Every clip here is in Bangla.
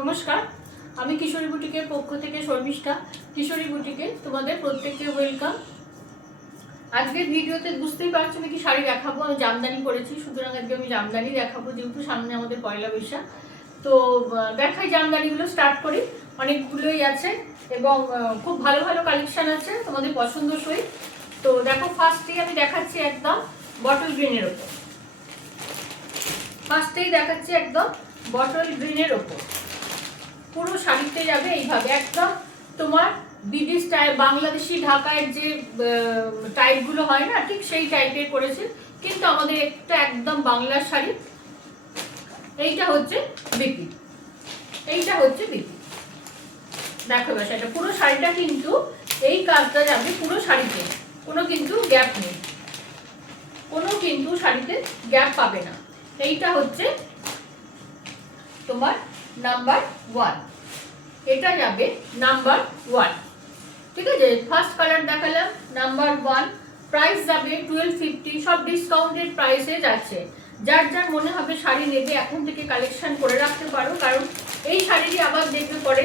নমস্কার, আমি কিশোরী বুটিকের পক্ষ থেকে শর্মিষ্ঠা। কিশোরী বুটিকে তোমাদের প্রত্যেককে ওয়েলকাম। আজকের ভিডিওতে বুঝতেই পারছো আমি কি শাড়ি দেখাবো। আমি জামদানি করেছি, সুতরাং আজকে আমি জামদানি দেখাবো, যেহেতু সামনে আমাদের পয়লা বৈশাখ। তো দেখাই জামদানিগুলো স্টার্ট করি। অনেকগুলোই আছে এবং খুব ভালো ভালো কালেকশন আছে তোমাদের পছন্দসই। তো দেখো, ফার্স্টেই আমি দেখাচ্ছি একদম বটল গ্রিনের ওপর। ফার্স্টেই দেখাচ্ছি একদম বটল গ্রিনের ওপর। পুরো শাড়িতে যাবে এইভাবে একদম তোমার বিডি স্টাইল, বাংলাদেশি ঢাকায় যে টাইপগুলো হয় না, ঠিক সেই টাইপের করেছে, কিন্তু আমাদের একটা একদম বাংলার শাড়ি। এইটা হচ্ছে বিপি, এইটা হচ্ছে বিপি। দেখো এবার এটা পুরো শাড়িটা কিন্তু এই কাজটা যাবে পুরো শাড়িতে, কোনো কিন্তু গ্যাপ নেই, কোনো কিন্তু শাড়িতে গ্যাপ পাবে না। এইটা হচ্ছে তোমার নাম্বার 1, এটা যাবে নাম্বার 1। ঠিক আছে, ফার্স্ট কালার দেখালাম নাম্বার 1। প্রাইস যাবে 1250, সব ডিসকাউন্টেড প্রাইসে যাচ্ছে। যার যার মনে হবে শাড়ি নেবে এখন থেকে কালেকশন করে রাখতে পারো, কারণ এই শাড়িটি আবার দেখবে পরে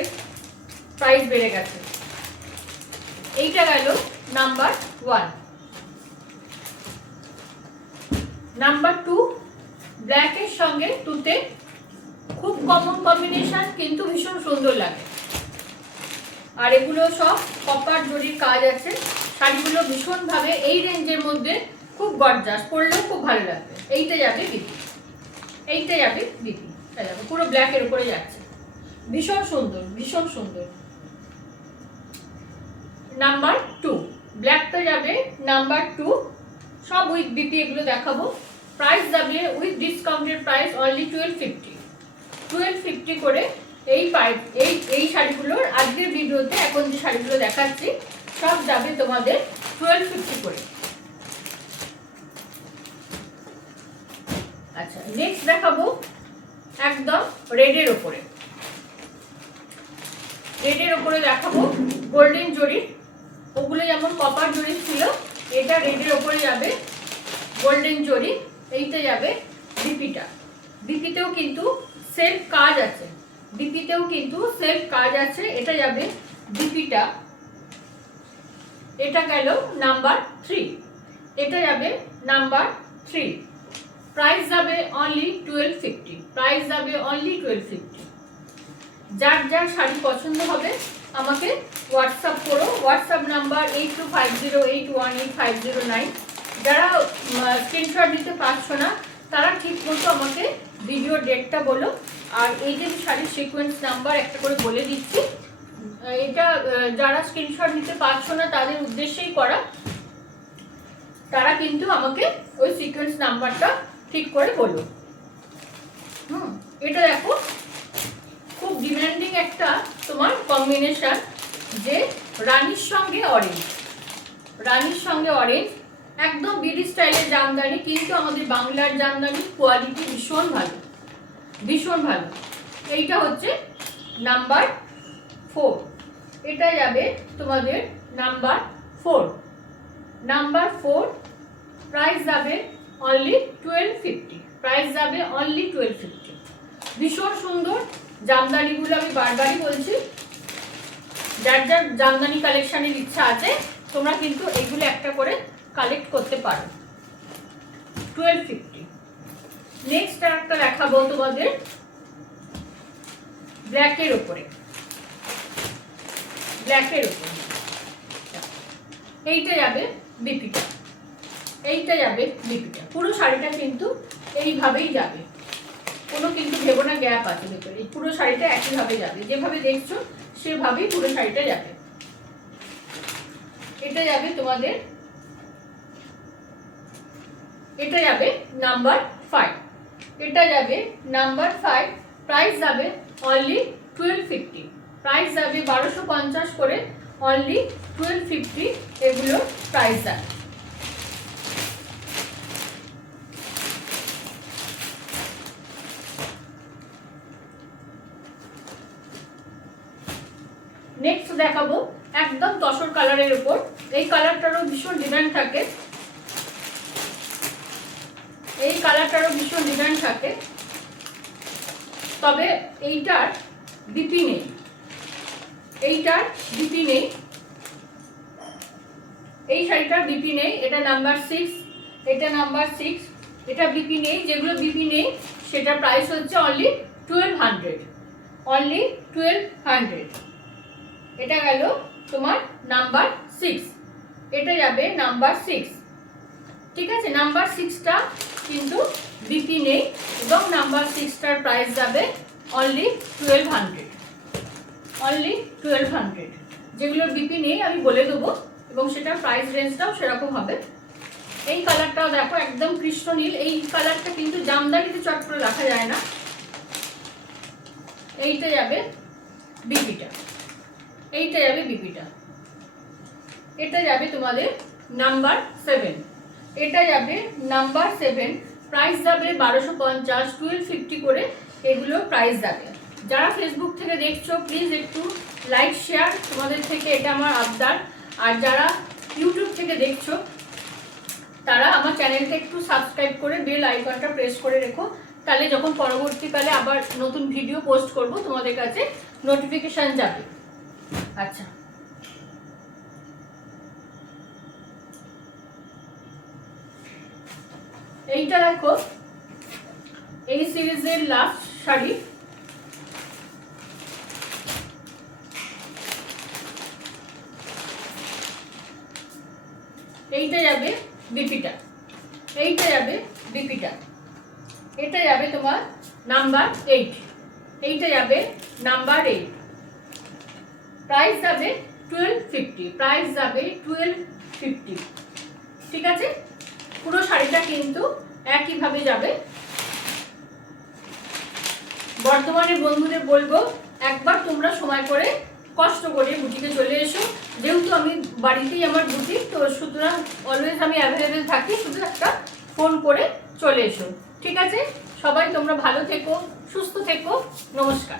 প্রাইস বেড়ে গেছে। এইটা গেল নাম্বার 1। নাম্বার 2, ব্ল্যাকের সঙ্গে তুতে, খুব কমন কম্বিনেশন কিন্তু ভীষণ সুন্দর লাগে। আর এগুলো সব কপার জরির কাজ আছে। শাড়িগুলো ভীষণভাবে এই রেঞ্জের মধ্যে খুব গর্জাস, পরলেও খুব ভালো লাগবে। এইটা যাবে বিপি, এইটা যাবে বিপি, পুরো ব্ল্যাকের উপরে যাচ্ছে, ভীষণ সুন্দর, ভীষণ সুন্দর। নাম্বার 2, ব্ল্যাকটা যাবে নাম্বার 2, সব উইথ বিপি এগুলো দেখাবো। প্রাইস যাবে উইথ ডিসকাউন্টেড প্রাইস অনলি 1250 করে। এই শাড়িগুলোর আজকের ভিডিওতে এখন যে শাড়িগুলো দেখাচ্ছি সব যাবে তোমাদের 1250 করে। আচ্ছা, নেক্সট দেখাবো একদম রেডের ওপরে। রেডের ওপরে দেখাবো গোল্ডেন জরি। ওগুলো যেমন কপার জরি ছিল, এটা রেডের ওপরে যাবে গোল্ডেন জরি। এইটা যাবে বিপিটা। বিপিতেও কিন্তু সেলফ কাজ আছে, বিপিতেও কিন্তু সেলফ কাজ আছে। এটা যাবে বিপিটা। এটা গেল নাম্বার 3, এটা যাবে নাম্বার 3। প্রাইস যাবে অনলি 1250, প্রাইস যাবে অনলি 1250। যার যার শাড়ি পছন্দ হবে আমাকে হোয়াটসঅ্যাপ করো। WhatsApp number 8250818509। যারা স্ক্রিনশট দিতে পারছো না তারা ঠিক মতো আমাকে ভিডিও ডেটটা বলো। আর এই যে শাড়ির সিকোয়েন্স নাম্বার একটা করে বলে দিচ্ছি, এটা যারা স্ক্রিনশট নিতে পারছো না তাদের উদ্দেশ্যেই করা। তারা কিন্তু আমাকে ওই সিকোয়েন্স নাম্বারটা ঠিক করে বলো। এটা দেখো খুব ডিমান্ডিং একটা তোমার কম্বিনেশন, যে রানীর সঙ্গে অরেঞ্জ, রানীর সঙ্গে অরেঞ্জ, একদম বিডি স্টাইলের জামদানি, কিন্তু আমাদের বাংলার জামদানি কোয়ালিটি ভীষণ ভালো, ভীষণ ভালো। এইটা হচ্ছে নাম্বার 4, এটা যাবে তোমাদের নাম্বার 4। নাম্বার 4, প্রাইস যাবে অনলি 1250, প্রাইস যাবে অনলি 1250। ভীষণ সুন্দর জামদানিগুলো, আমি বারবারই বলছি, যার যার জামদানি কালেকশনের ইচ্ছা আছে তোমরা কিন্তু এগুলো একটা করে কালেক্ট করতে পারো। 1250। নেক্সট একটা দেখাবো তোমাদের ব্ল্যাকের উপরে, ব্ল্যাকের উপরে। এইটা যাবে বিপিটা, এইটা যাবে বিপিটা। পুরো শাড়িটা কিন্তু এইভাবেই যাবে, কোনো কিন্তু ভেবো না গ্যাপ আছে। দেখো এই পুরো শাড়িটা একইভাবে যাবে, যেভাবে দেখছো সেভাবেই পুরো শাড়িটা যাবে। এটা যাবে তোমাদের, এটা যাবে নাম্বার 5, এটা যাবে নাম্বার 5। প্রাইস যাবে অনলি 1250, প্রাইস যাবে 1250 করে, অনলি 1250 এগুলো প্রাইস যাবে। নেক্সট দেখাবো একদম তসর কালারের উপর। এই কালারটারও ভীষণ ডিমান্ড থাকে, এই কালারটারও ভীষণ ডিমান্ড থাকে। তবে এইটার বিপি নেই, এইটার বিপি নেই, এই শাড়িটার বিপি নেই, এটা নাম্বার 6, এটা নাম্বার 6, এটা বিপি নেই। যেগুলো বিপি নেই সেটার প্রাইস হচ্ছে অনলি 1200, অনলি 1200। এটা গেল তোমার নাম্বার 6, এটা যাবে নাম্বার 6। ঠিক আছে, নাম্বার 6টা কিন্তু বিপি নেই এবং নাম্বার 6টার প্রাইস যাবে অনলি 1200, অনলি 1200। যেগুলোর বিপি নেই আমি বলে দেবো এবং সেটার প্রাইস রেঞ্জটাও সেরকম হবে। এই কালারটাও দেখো একদম কৃষ্ণ নীল, এই কালারটা কিন্তু জামদানিতে চট করে রাখা যায় না। এইটা যাবে বিপিটা, এইটা যাবে বিপিটা, এটা যাবে তোমাদের নাম্বার 7, এটা যাবে নাম্বার 7, প্রাইস যাবে 1250, 1250 করে এগুলো প্রাইস যাবে। যারা ফেসবুক থেকে দেখছো প্লিজ একটু লাইক শেয়ার, তোমাদের থেকে এটা আমার আবদার। আর যারা ইউটিউব থেকে দেখছো তারা আমার চ্যানেলটা একটু সাবস্ক্রাইব করে বেল আইকনটা প্রেস করে রেখো, তাহলে যখন পরবর্তীকালে আবার নতুন ভিডিও পোস্ট করব তোমাদের কাছে নোটিফিকেশান যাবে। আচ্ছা, এইটা দেখো এই সিরিজের লাস্ট শাড়ি, এইটা যাবে বিপিটা, এইটা যাবে বিপিটা, এটা যাবে তোমার নাম্বার 8, এইটা যাবে নাম্বার 8, প্রাইস যাবে 1250, প্রাইস যাবে 1250। ঠিক আছে, পুরো শাড়িটা কিন্তু একইভাবে যাবে। বর্তমানে বন্ধুদের বলবো একবার তোমরা সময় করে কষ্ট করে বুটিকে চলে এসো, যেহেতু আমি বাড়িতেই আমার বুটিক, তো সুতরাং অলওয়েজ আমি অ্যাভেলেবেল থাকি, শুধু একটা ফোন করে চলে এসো। ঠিক আছে, সবাই তোমরা ভালো থেকো, সুস্থ থেকো, নমস্কার।